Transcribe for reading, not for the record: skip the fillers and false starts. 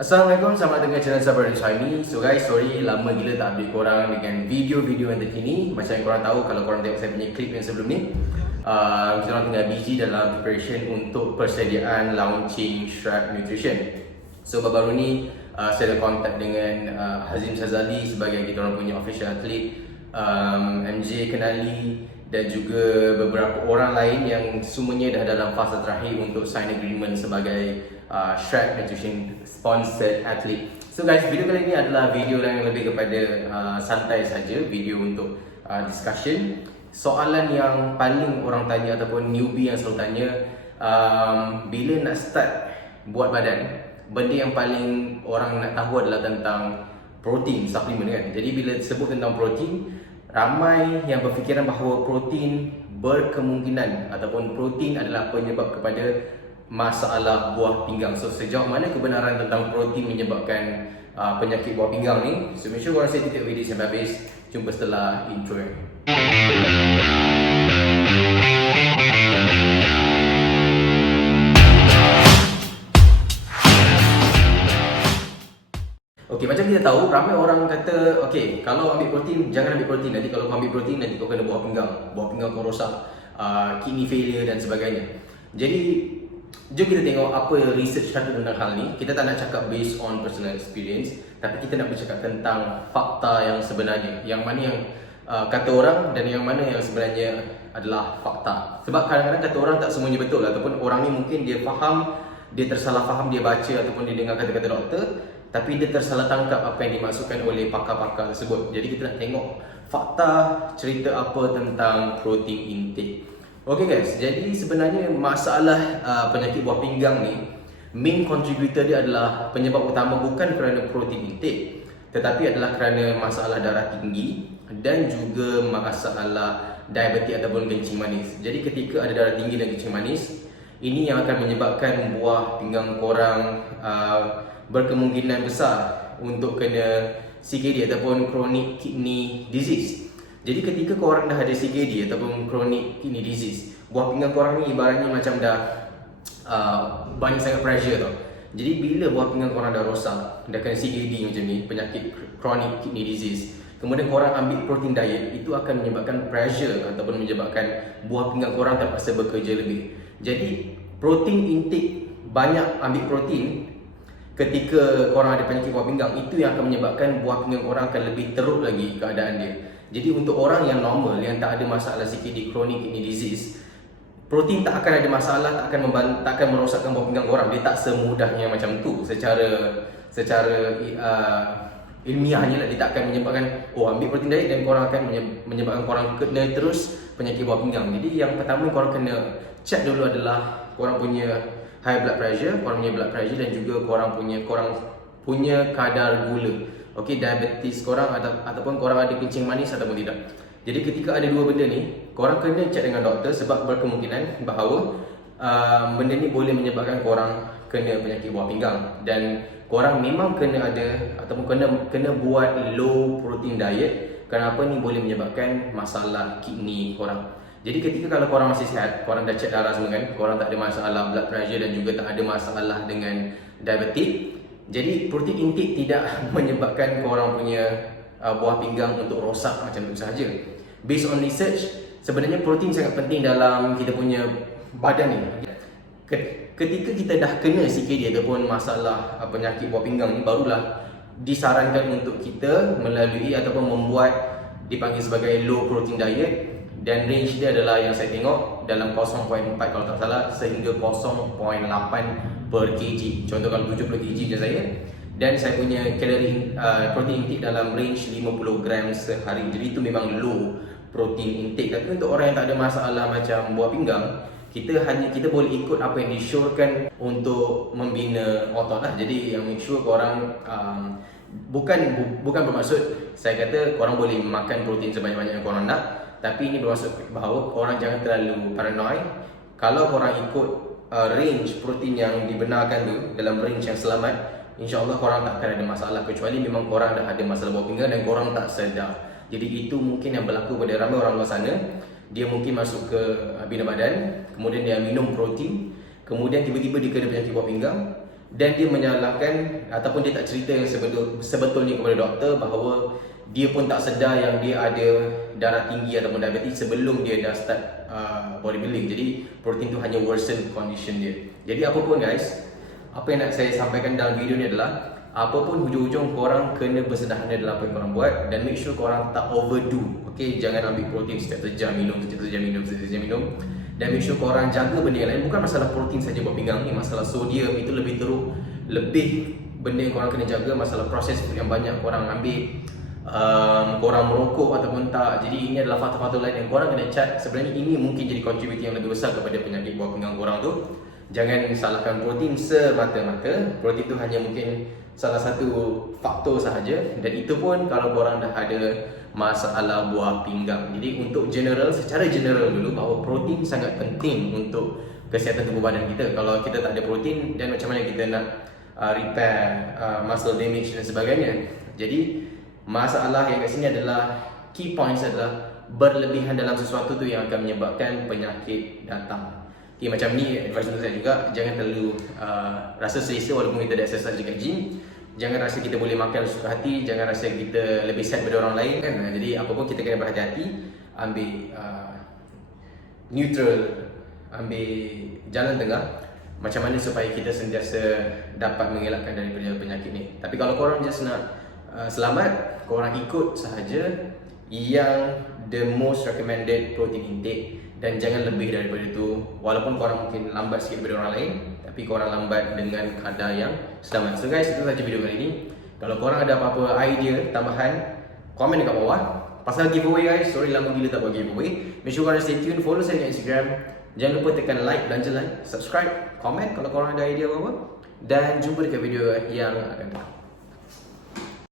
Assalamualaikum, selamat datang ke channel Sabar dan Suhaimi. So guys, sorry lama gila tak update korang dengan video-video yang terkini. Macam yang korang tahu kalau korang tengok saya punya klip yang sebelum ni, kita orang tengah busy dalam preparation untuk persediaan launching Shrek Nutrition. So baru-baru ni saya ada kontak dengan Hazim Shazali sebagai kita orang punya official athlete, MJ Kenali dan juga beberapa orang lain yang semuanya dah dalam fasa terakhir untuk sign agreement sebagai Shrek Nutrition sponsored athlete. So guys, video kali ini adalah video yang lebih kepada santai saja, video untuk discussion. Soalan yang paling orang tanya ataupun newbie yang selalu tanya, bila nak start buat badan, benda yang paling orang nak tahu adalah tentang protein, suplemen kan. Jadi bila sebut tentang protein, ramai yang berfikiran bahawa protein berkemungkinan ataupun protein adalah penyebab kepada masalah buah pinggang. So sejauh mana kebenaran tentang protein menyebabkan penyakit buah pinggang ni? So make sure korang stay tengok video sampai habis. Jumpa setelah intro. Okay, macam kita tahu, ramai orang kata, okay, kalau ambil protein, jangan ambil protein. Nanti kalau kau ambil protein, nanti kau kena buah pinggang kau rosak, kidney failure dan sebagainya. Jadi, jom kita tengok apa research kata tentang hal ni. Kita tak nak cakap based on personal experience, tapi kita nak bercakap tentang fakta yang sebenarnya. Yang mana yang kata orang dan yang mana yang sebenarnya adalah fakta. Sebab kadang-kadang kata orang tak semuanya betul, ataupun orang ni mungkin dia faham, dia tersalah faham, dia baca ataupun dia dengar kata-kata doktor, tapi dia tersalah tangkap apa yang dimaksudkan oleh pakar-pakar tersebut. Jadi kita nak tengok fakta cerita apa tentang protein intake. Okay guys, jadi sebenarnya masalah penyakit buah pinggang ni, main contributor dia adalah penyebab utama bukan kerana protein intake, tetapi adalah kerana masalah darah tinggi dan juga masalah diabetes ataupun kencing manis. Jadi ketika ada darah tinggi dan kencing manis, ini yang akan menyebabkan buah pinggang korang berkemungkinan besar untuk kena CKD ataupun chronic kidney disease. Jadi ketika korang dah ada CKD ataupun chronic kidney disease, buah pinggang korang ni ibaratnya macam dah banyak sangat pressure tau. Jadi bila buah pinggang korang dah rosak, dah kena CKD macam ni, penyakit chronic kidney disease, kemudian korang ambil protein diet, itu akan menyebabkan pressure ataupun menyebabkan buah pinggang korang terpaksa bekerja lebih. Jadi protein intake, banyak ambil protein ketika korang ada penyakit buah pinggang, itu yang akan menyebabkan buah pinggang korang akan lebih teruk lagi keadaan dia. Jadi untuk orang yang normal, yang tak ada masalah CKD, chronic kidney disease, protein tak akan ada masalah, tak akan merosakkan buah pinggang korang. Dia tak semudahnya macam tu. Secara ilmiahnya lah, dia tak akan menyebabkan ambil protein diet dan korang akan menyebabkan korang kena terus penyakit buah pinggang. Jadi yang pertama korang kena check dulu adalah korang punya high blood pressure, korang punya blood pressure dan juga korang punya kadar gula. Okey, diabetes korang ataupun korang ada kencing manis ataupun tidak. Jadi ketika ada dua benda ni, korang kena check dengan doktor sebab berkemungkinan bahawa benda ni boleh menyebabkan korang kena penyakit buah pinggang dan korang memang kena ada ataupun kena buat low protein diet. Kenapa ni boleh menyebabkan masalah kidney korang. Jadi ketika kalau korang masih sihat, korang dah check darah semua kan, korang tak ada masalah blood pressure dan juga tak ada masalah dengan diabetes, jadi protein intake tidak menyebabkan korang punya buah pinggang untuk rosak macam itu sahaja. Based on research, sebenarnya protein sangat penting dalam kita punya badan ni. Ketika kita dah kena CKD ataupun masalah penyakit buah pinggang ni, barulah disarankan untuk kita melalui ataupun membuat dipanggil sebagai low protein diet. Dan range dia adalah yang saya tengok dalam 0.4 kalau tak salah sehingga 0.8 per kg. Contoh kalau 70 kg macam saya, dan saya punya kalori protein intake dalam range 50 gram sehari. Jadi itu memang low protein intake. Tapi untuk orang yang tak ada masalah macam buah pinggang, kita boleh ikut apa yang disyorkan untuk membina otot lah. Jadi yang make sure korang bukan bermaksud saya kata korang boleh makan protein sebanyak-banyak yang korang nak, tapi ini bermaksud bahawa korang jangan terlalu paranoid. Kalau korang ikut range protein yang dibenarkan tu, dalam range yang selamat, InsyaAllah korang tak akan ada masalah, kecuali memang korang dah ada masalah buah pinggang dan korang tak sedar. Jadi itu mungkin yang berlaku pada ramai orang luar sana. Dia mungkin masuk ke bina badan, kemudian dia minum protein, kemudian tiba-tiba dia kena penyakit buah pinggang, dan dia menyalahkan ataupun dia tak cerita yang sebetulnya kepada doktor bahawa dia pun tak sedar yang dia ada darah tinggi ataupun diabetes sebelum dia dah start bodybuilding. Jadi protein tu hanya worsen condition dia. Jadi apa pun guys, apa yang nak saya sampaikan dalam video ni adalah apapun hujung-hujung korang kena bersederhana dalam apa yang korang buat dan make sure korang tak overdo. Okay, jangan ambil protein setiap sejam minum, setiap sejam minum. Dan make sure korang jaga benda yang lain. Bukan masalah protein saja buat pinggang ni, masalah sodium itu lebih teruk. Lebih benda yang korang kena jaga, masalah proses food yang banyak korang ambil, korang merokok ataupun tak. Jadi ini adalah faktor-faktor lain yang korang kena check. Sebenarnya ini mungkin jadi kontribusi yang lebih besar kepada penyakit buah pinggang korang tu. Jangan salahkan protein semata-mata. Protein tu hanya mungkin salah satu faktor sahaja, dan itu pun kalau korang dah ada masalah buah pinggang. Jadi untuk secara general dulu, bahawa protein sangat penting untuk kesihatan tubuh badan kita. Kalau kita tak ada protein, dan macam mana kita nak repair muscle damage dan sebagainya. Jadi masalah yang kat sini adalah, key points adalah berlebihan dalam sesuatu tu yang akan menyebabkan penyakit datang. Okay, macam ni advice untuk saya juga, jangan terlalu rasa selesa walaupun kita ada exercise dekat gym. Jangan rasa kita boleh makan suka hati, jangan rasa kita lebih sihat daripada orang lain kan. Jadi apa pun kita kena berhati-hati, ambil neutral, ambil jalan tengah, macam mana supaya kita sentiasa dapat mengelakkan daripada penyakit ni. Tapi kalau korang just nak selamat, korang ikut sahaja yang the most recommended protein intake, dan jangan lebih daripada itu. Walaupun korang mungkin lambat sikit daripada orang lain, tapi korang lambat dengan kadar yang selamat. So guys, itu saja video kali ini. Kalau korang ada apa-apa idea tambahan, komen dekat bawah. Pasal giveaway guys, sorry lama gila tak buat giveaway. Make sure korang stay tune, follow saya di Instagram. Jangan lupa tekan like, belanja like, subscribe, komen kalau korang ada idea apa-apa. Dan jumpa dekat video yang akan datang.